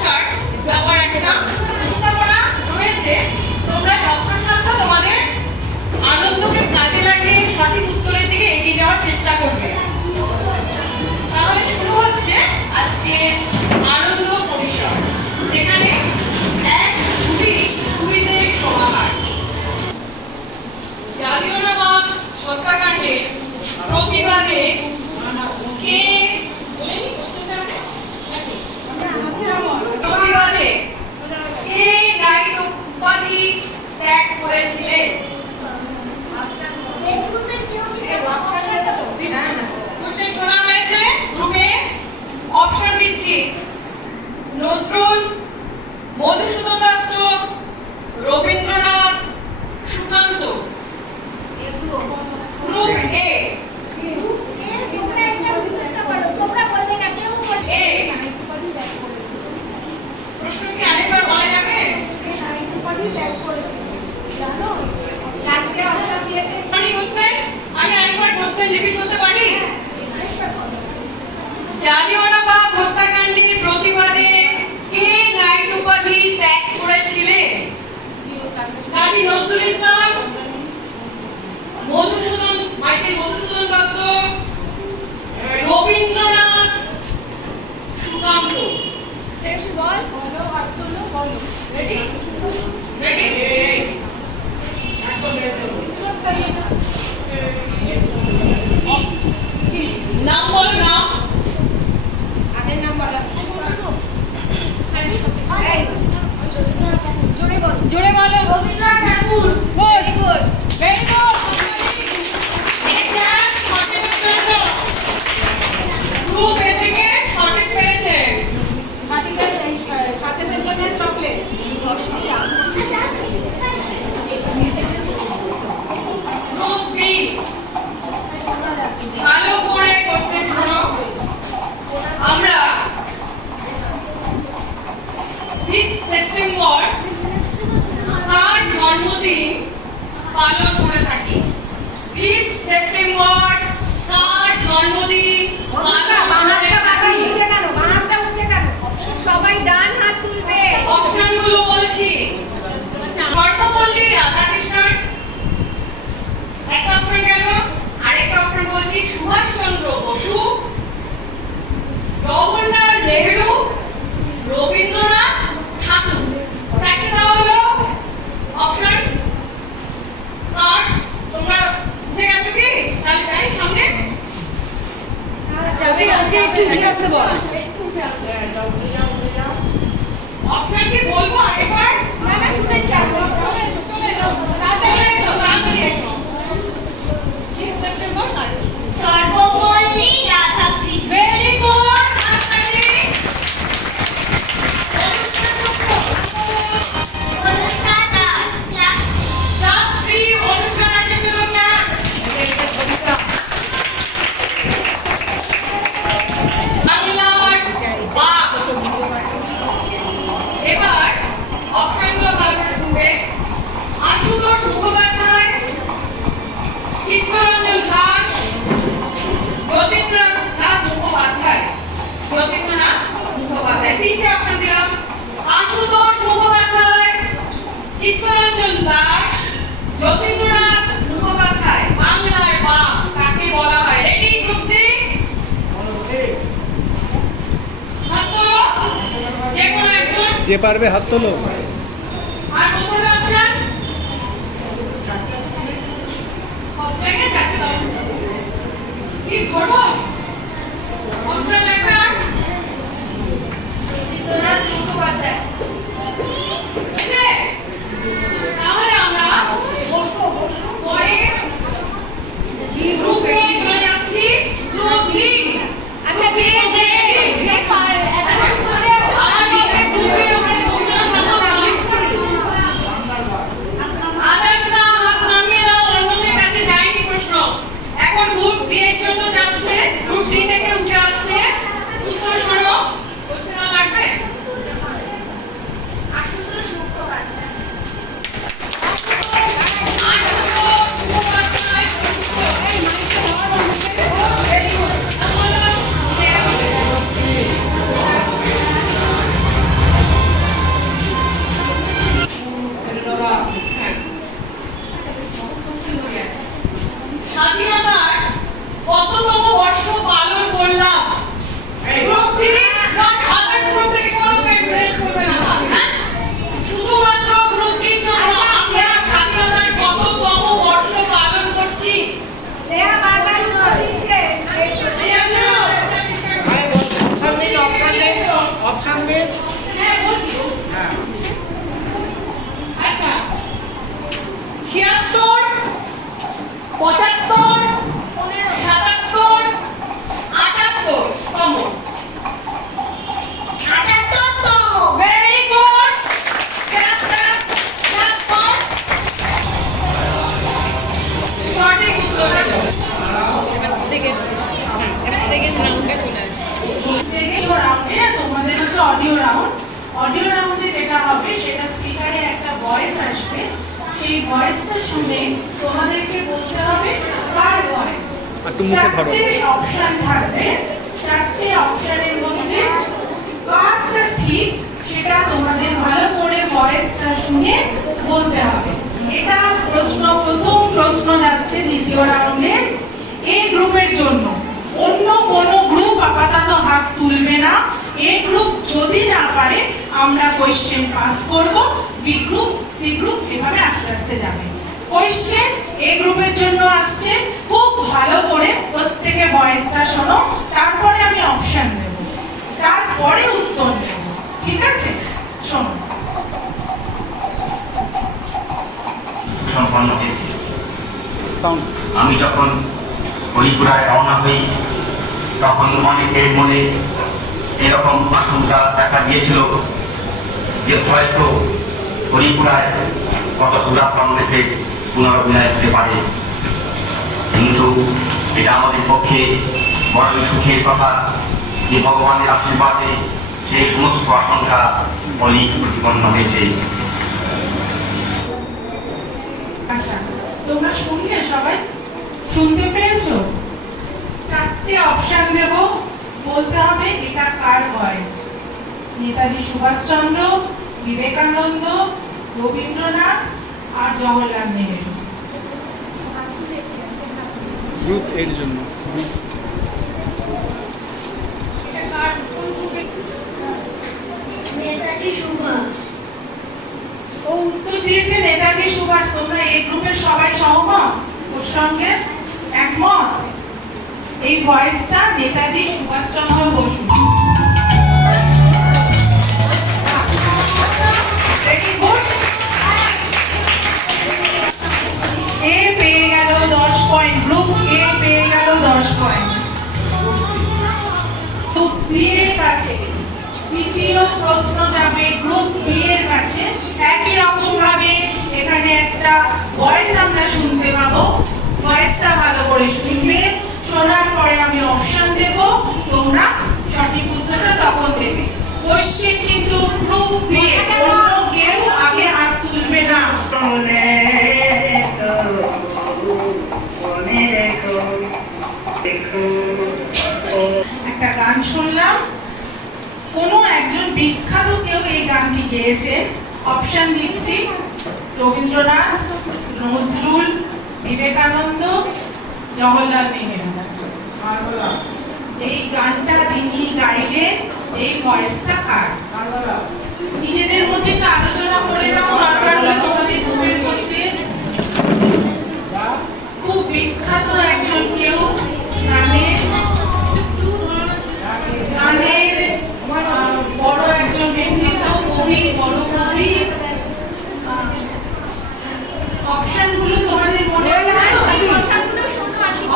নমস্কার। আমার একটা উপস্থাপনা রয়েছে, তোমরা যথাসাধ্য তোমাদের আনন্দকে কাজে লাগিয়ে সঠিক উত্তরের দিকে এগিয়ে যাওয়ার চেষ্টা করবে। তাহলে শুরু হচ্ছে আজকে আনন্দ পরিসর, যেখানে এক ছুটি কুইজের সমাহার। জালিয়ানওয়ালাবাগ হত্যাকাণ্ডের প্রতিবাদে কে নাইট উপাধি ত্যাগ করেছিলেন? কোশ্চেন শোনা হয়েছে, গ্রুপে অপশন দিচ্ছি। নজরুল, মধুসূদন দত্ত, রবীন্দ্রনাথ, সুকান্ত। গ্রুপ এ প্রশ্ন কি আরেকবার বলা যাবে? আমি আরেকবার কোশ্চেন রিপিট করতে পারি? জালিয়ানওয়ালাবাগ হত্যাকাণ্ডের প্রতিবাদে কে নাইট উপাধি ত্যাগ করেছিলেন? কাজী নজরুল ইসলাম, মধুসূদন দত্ত, রবীন্দ্রনাথ, সুকান্ত। শেষ বল, বলো আত্মলো বলো। রেডি রেডি একদম নাম বলো, নাম আগের নাম বলো। জোরে বলো। Rabindranath Tagore. Very good, very good. এটা সঠিক উত্তর। গ্রুপ এ থেকে সঠিক পেয়েছে। চকলেট 10 টাকা। গ্রুপ বি, ভালো করে কোশ্চেন শোনো। আমরা 5 সেপ্টেম্বর কার জন্মদিন পালন করে থাকি? 5 সেপ্টেম্বর কার জন্মদিন পালন করে থাকি? সবাই ডান হাত তুলবে। অপশনগুলো বলছি। সর্বপল্লী রাধাকৃষ্ণন একটা অপশন গেল, আরেকটা অপশন বলছি সুভাষচন্দ্র বসু, জওহরলাল নেহেরু, রবীন্দ্রনাথ ঠাকুর। তাকে দেওয়া হলো অপশন কার। তোমরা বুঝে গেছো কি? তাহলে যাই সামনে। অপশন কি বলবো আরেকবার? না না, শুনেছি। Sarvepalli Radhakrishna. Very good. Anushka Das. Class 3 Anushka দাসের জন্য ক্লাস। এবার অপশনগুলো ভালো করে শুনবে। আশুতোষ মুখোপাধ্যায়, চিত্তরঞ্জন দাস, যতীন্দ্রনাথ মুখোপাধ্যায়। তিনটে অপশন দিলাম। আশুতোষ মুখোপাধ্যায়, চিত্তরঞ্জন দাস, যতীন্দ্রনাথ মুখোপাধ্যায়। বাংলার বাপ কাকে বলা হয়? Ready group C? হাত তোলো, যে কোনো একজন। যে পারবে হাত তোলো। আর প্রথম অপশন হয়ে যাবে। কি করবো? অপশন লেখা চিত্তরঞ্জন মুখোপাধ্যায়। তাহলে আমরা পরে গ্রুপে চলে যাচ্ছি। Group B. আচ্ছা, এখন গ্রুপ বি এর জন্য যাচ্ছে অডিও রাউন্ড। অডিও রাউন্ডে যেটা হবে সেটা স্পিকারে একটা ভয়েস আসবে, সেই ভয়েসটা শুনে তোমাদেরকে বলতে হবে কার ভয়েস। চারটে অপশন থাকবে, চারটে অপশনের মধ্যে কারটা ঠিক সেটা তোমাদের ভালো করে ভয়েসটা শুনে বলতে হবে। এটা প্রশ্ন, প্রথম প্রশ্ন যাচ্ছে দ্বিতীয় রাউন্ডে এ গ্রুপের জন্য। অন্য কোনো গ্রুপ আপাতত হাত তুলবে না। এ গ্রুপ যদি না পারে আমরা কোয়েশ্চেন পাস করব, বি গ্রুপ, সি গ্রুপ এভাবে আস্তে আস্তে যাবে। কোয়েশ্চেন এ গ্রুপের জন্য আসছে, খুব ভালো করে প্রত্যেকে ভয়েসটা শোনো, তারপরে আমি অপশন দেব, তারপরে উত্তর দেব, ঠিক আছে? শোনো। সম্পন্ন হয়েছে। আমি যখন হরিপুরায় রওনা হই তখন অনেকের মনে এরকম আশঙ্কা দেখা দিয়েছিল যে হয়তো হরিপুরায় কত পুরাতন দেশে পুনরুদ্ধার হতে পারে, কিন্তু এটা আমাদের পক্ষে বড়ই সুখের কথা যে ভগবানের আশীর্বাদে সেই সমস্ত আশঙ্কা অনেক প্রতিপন্ন হয়েছে। আচ্ছা, তোমরা শুনলে, সবাই শুনতে পেয়েছো? চারটে অপশন দেব, বলতে হবে এটা কার ভয়েস। নেতাজি সুভাষচন্দ্র, বিবেকানন্দ, রবীন্দ্রনাথ আর জওহরলাল নেহেরু। গ্রুপ এর জন্য নেতাজি সুভাষ। ও উত্তর দিয়েছে নেতাজি সুভাষ। তোমরা এই গ্রুপের সবাই সহমত? ওর সঙ্গে একমত? এই ভয়েসটা নেতাজি সুভাষচন্দ্র বসু। Very good. এ পেয়ে গেল 10 পয়েন্ট, গ্রুপ এ পেয়ে গেল 10 পয়েন্ট। গ্রুপ বি এর কাছে তৃতীয় প্রশ্ন যাবে গ্রুপ বি এর কাছে। একই রকম ভাবে এখানে একটা ভয়েস আমরা শুনতে পাবো, ভয়েসটা ভালো করে শুনবে, শোনার পরে আমি অপশন দেব, তোমরা সঠিক উত্তরটা তখন দেবে। কোশ্চেন কিন্তু গ্রুপ বি এর, অন্য কেউ আগে হাত তুলবে না। একটা গান শুনলাম, কোনো একজন বিখ্যাত কেউ এই গানটি গেয়েছে। অপশন দিচ্ছি, রবীন্দ্রনাথ, নজরুল, বিবেকানন্দ, জওহরলাল নেহেরু। এই গানটা যিনি গাইলেন, এই ভয়েসটা কার? নিজেদের মধ্যে একটা আলোচনা করে নাও, দরকার হলে তোমাদের গ্রুপের মধ্যে। খুব বিখ্যাত একজন কেউ, গানের বড় একজন ব্যক্তিত্ব, কবি, বড় কবি। অপশনগুলো তোমাদের মনে আছে তো?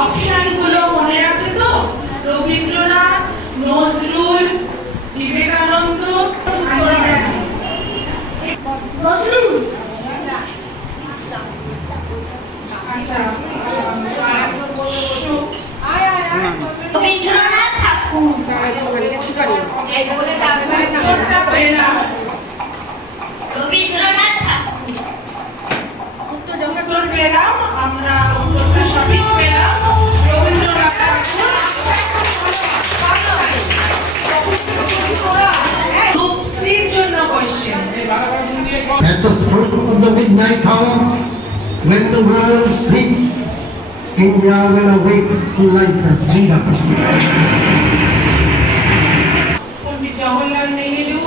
অপশনগুলো মনে আছে তো? রবীন্দ্রনাথ, নজরুল, বিবেকানন্দ, নজরুল। আচ্ছা, রবীন্দ্রনাথ ঠাকুর। উত্তরটা পেলাম। রবীন্দ্রনাথ ঠাকুর। উত্তর পেলাম আমরা, উত্তরটা সঠিক পেলাম। রবীন্দ্রনাথ ঠাকুর। গ্রুপ সির জন্য question. At the stroke of the midnight hour, when the world sleeps, India will awake to life and freedom. Pandit Jawaharlal Nehru,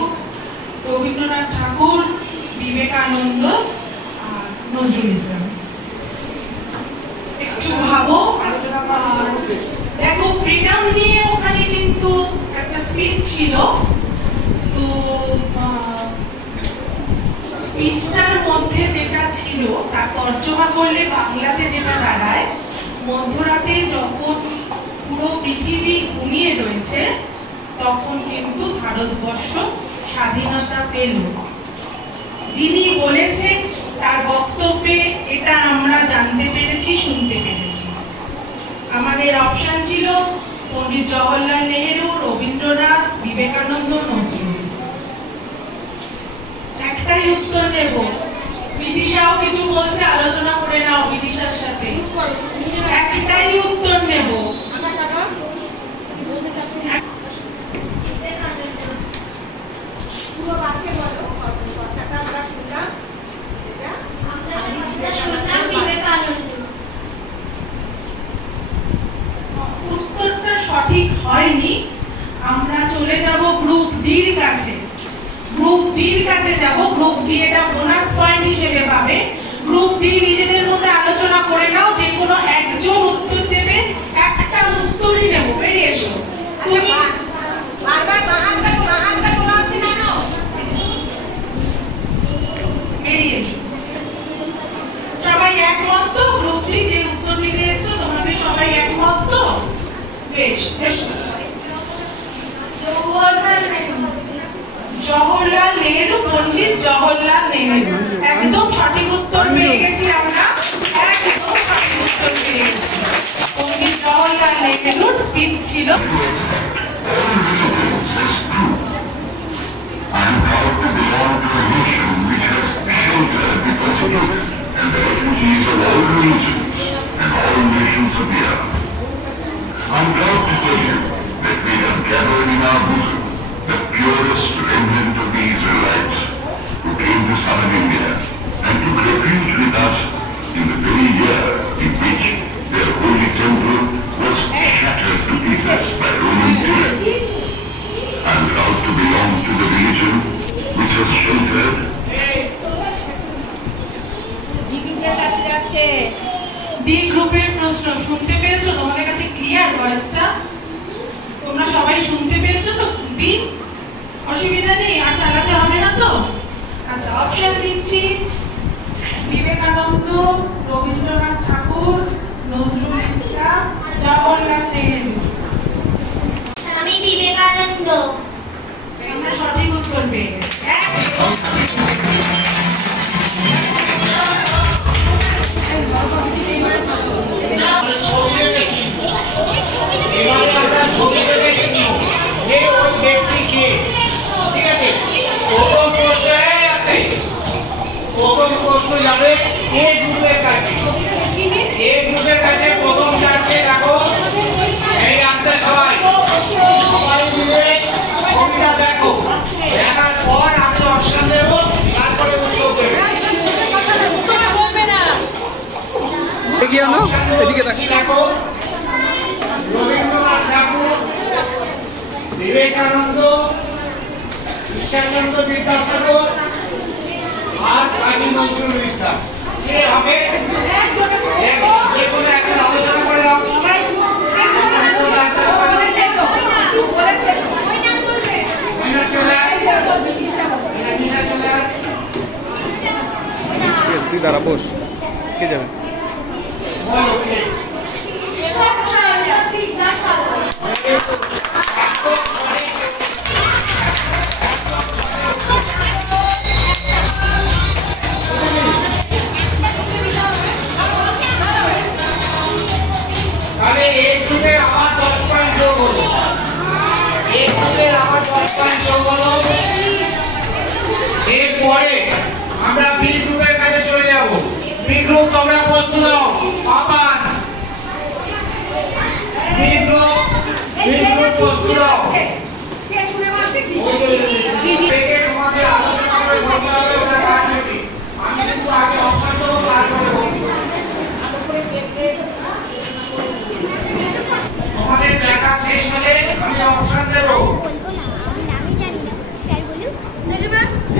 Rabindranath ঠাকুর, বিবেকানন্দ আর নজরুল ইসলাম। একটু ভাবো। দেখো, ফ্রিডম নিয়ে ওখানে কিন্তু একটা স্পিচ ছিল, তো স্পিচটার মধ্যে যেটা ছিল তা তর্জমা করলে বাংলাতে যেটা দাঁড়ায়, মধ্যরাতে যখন পুরো পৃথিবী ঘুমিয়ে রয়েছে তখন কিন্তু ভারতবর্ষ স্বাধীনতা পেল। যিনি বলেছেন তার বক্তব্যে এটা আমরা জানতে পেরেছি, শুনতে পেরেছি। আমাদের অপশন ছিল পণ্ডিত জওহরলাল নেহেরু, রবীন্দ্রনাথ, বিবেকানন্দ, নজরুল। একটাই উত্তর নেব। বিদিশাও কিছু বলছে, আলোচনা করে নাও বিদিশার সাথে। একটাই উত্তর নেব। উত্তরটা সঠিক হয়নি। আমরা চলে যাব গ্রুপ ডির কাছে। গ্রুপ ডির কাছে যাব। গ্রুপ ডি এটা বোনাস পয়েন্ট হিসেবে পাবে। গ্রুপ ডি নিজেদের মধ্যে আলোচনা করে নাও, যে কোনো একজন উত্তর দেবে। একটা উত্তরই নেব। বেরিয়ে এসো। তুমি বারবার বাহাদুর হচ্ছে কেন? বেরিয়ে এসো। সবাই একমত তো? গ্রুপ ডি যে উত্তর দিতে এসছো তোমাদের সবাই একমত তো? বেশ, এসো। জওহরলাল নেহেরু, পণ্ডিত জওহরলাল নেহেরু। একদম সঠিক উত্তর পেয়ে গেছি আমরা। একদম সঠিক উত্তর পেয়ে গেছি। পণ্ডিত জওহরলাল নেহেরুর স্পিচ ছিল। I'm proud to tell you that we have gathered in our bosom the purest remnant of the Israelites who came to southern India and took refuge with us in the very year in which their holy temple was shattered to pieces by Roman tyranny. I'm proud to belong to the religion which has sheltered D গ্রুপের প্রশ্ন শুনতে পেয়েছো? তোমাদের কাছে clear ভয়েসটা? তোমরা সবাই শুনতে পেয়েছো তো? ডি অসুবিধা নেই, আর চালাতে হবে না তো? আচ্ছা, অপশন দিচ্ছি। বিবেকানন্দ, রবীন্দ্রনাথ ঠাকুর, নজরুল ইসলাম, জওহরলাল নেহেরু। আমি বিবেকানন্দ। আমরা সঠিক উত্তর পেয়ে গেছি। প্রথম প্রশ্ন যাবে এ গ্রুপের কাছে। এ গ্রুপের কাছে প্রথম চারটে দেখো। এই রাস্তায় সবাই মিলে ছবিটা দেখো। দেখার পর আমি অপশন দেব, তারপরে উত্তর দেবে। এগিয়ে আনো, এদিকে দেখো। রবীন্দ্রনাথ ঠাকুর, বিবেকানন্দ, ঈশ্বরচন্দ্র বিদ্যাসাগর আর কাজী নজরুল ইসলাম। কে হবে? যে কোনো একটা আলোচনা করে দাও। তুই দাঁড়া, বস। কে যাবে? বলো কে? এরপরে আমরা বি গ্রুপের কাছে চলে যাব। বি গ্রুপ তোমরা প্রস্তুত হও। আবার বি গ্রুপ প্রস্তুত হও। তোমাদের আলোচনা করে বলতে হবে ওটা কাজ কি। আমি কিন্তু আগে অপশন দেবো, তারপরে বলবো। তোমাদের দেখা শেষ হলে আমি অপশন দেবো।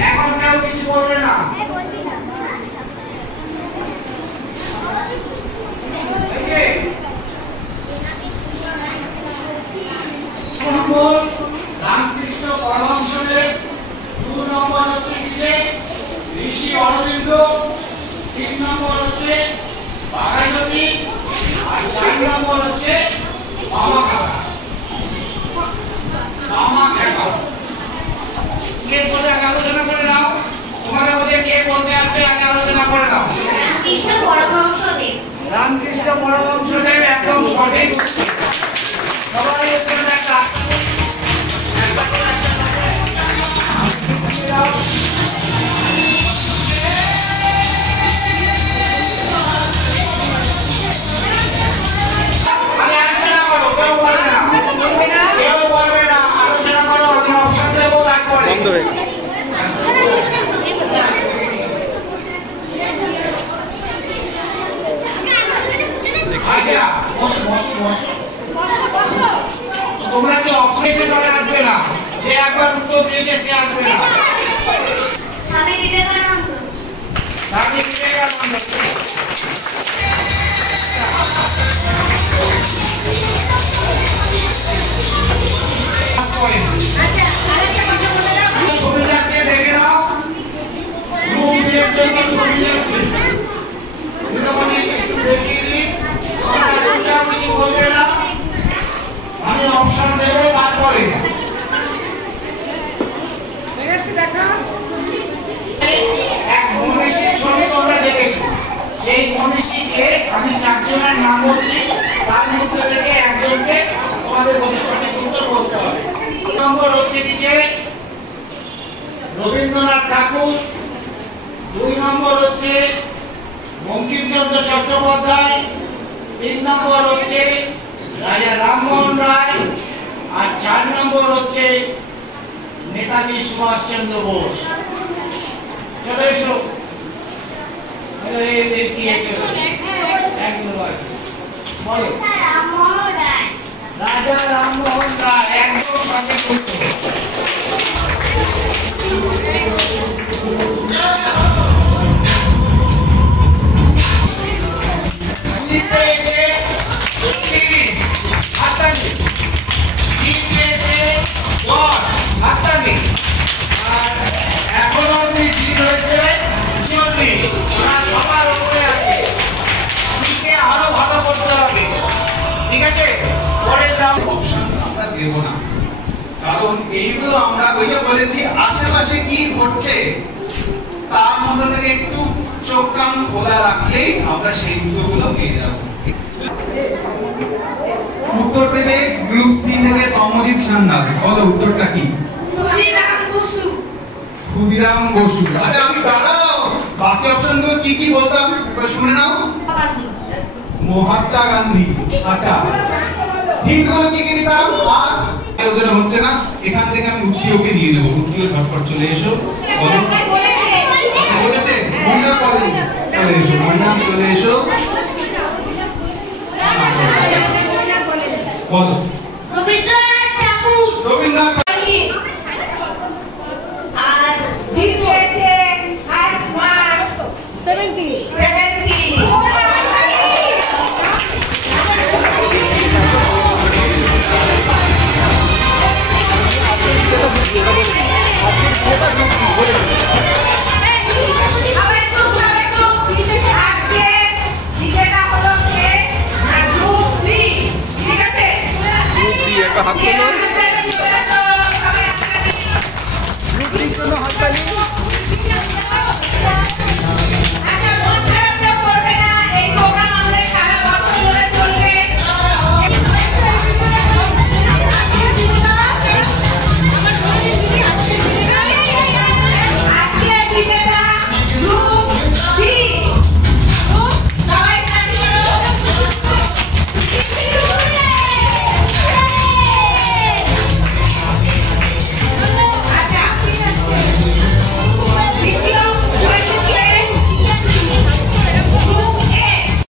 এখন কেউ কিছু বলবে না। রামকৃষ্ণ পরমহংসদেব, 2 নম্বর হচ্ছে ঋষি অরবিন্দ, 3 নম্বর হচ্ছে বাঘাযতীন, আর 4 নম্বর হচ্ছে বাবা খেকা। কে বলতে আগে আলোচনা করে নাও। তোমাদের মধ্যে কে বলতে আসবে আগে আলোচনা করে নাও। রামকৃষ্ণ পরমহংসদেব। রামকৃষ্ণ পরমহংসদেব একদম সঠিক। সবাই এখানে একটা আচ্ছা বসো বসো বসো বসো বসো তোমরা কি অপশনে করে আসবে না, যে একবার উত্তর দিয়েছে সে আসবে না। স্বামী বিবেকানন্দ। স্বামী বিবেকানন্দ। আচ্ছা আরেকটা কথা বলে দাও ছবি যাচ্ছে দেখে নাও, রুম বিয়ের জন্য ছবি যাচ্ছে, একটু দেখিয়ে দিই। কিছু বলবে না, আমি অপশন দেবো তারপরে। এক মনীষীর ছবি তোমরা দেখেছো, সেই মনীষীকে আমি 4 জনের নাম বলছি, তার মধ্যে থেকে একজনকে তোমাদের বলতে সঠিক উত্তর বলতে হবে। 1 নম্বর হচ্ছে কি যে রবীন্দ্রনাথ ঠাকুর, 2 নম্বর হচ্ছে বঙ্কিমচন্দ্র চট্টোপাধ্যায়, 3 নম্বর হচ্ছে রাজা রামমোহন রায়, আর 4 নম্বর হচ্ছে নেতাজি সুভাষচন্দ্র বোস। চলো এসো, বলো। রামমোহন রায়। রাজা রামমোহন রায়, একদম সঠিক উত্তর। কারণ এইগুলো আমরা ওই যে বলেছি আশেপাশে কি ঘটছে তার মধ্যে থেকে একটু চোখ কান খোলা রাখলেই আমরা সেই উত্তরগুলো পেয়ে যাব। উত্তর দেবে গ্রুপ সি থেকে তমজিৎ সান্যাল। বলো উত্তরটা কি? ক্ষুদিরাম বসু। ক্ষুদিরাম বসু। আচ্ছা আমি দাঁড়াও, বাকি অপশনগুলো কি কি বলতাম একবার শুনে নাও। মহাত্মা গান্ধী। আচ্ছা হিন্টগুলো কি কি দিতাম? আর আলোচনা হচ্ছে না, এখান থেকে আমি উত্তীয়কে দিয়ে দেবো। উত্তীয় ঝটপট চলে এসো। বলো বলেছে মহিলা কলেজ, চলে এসো মহিলা, চলে এসো। বলো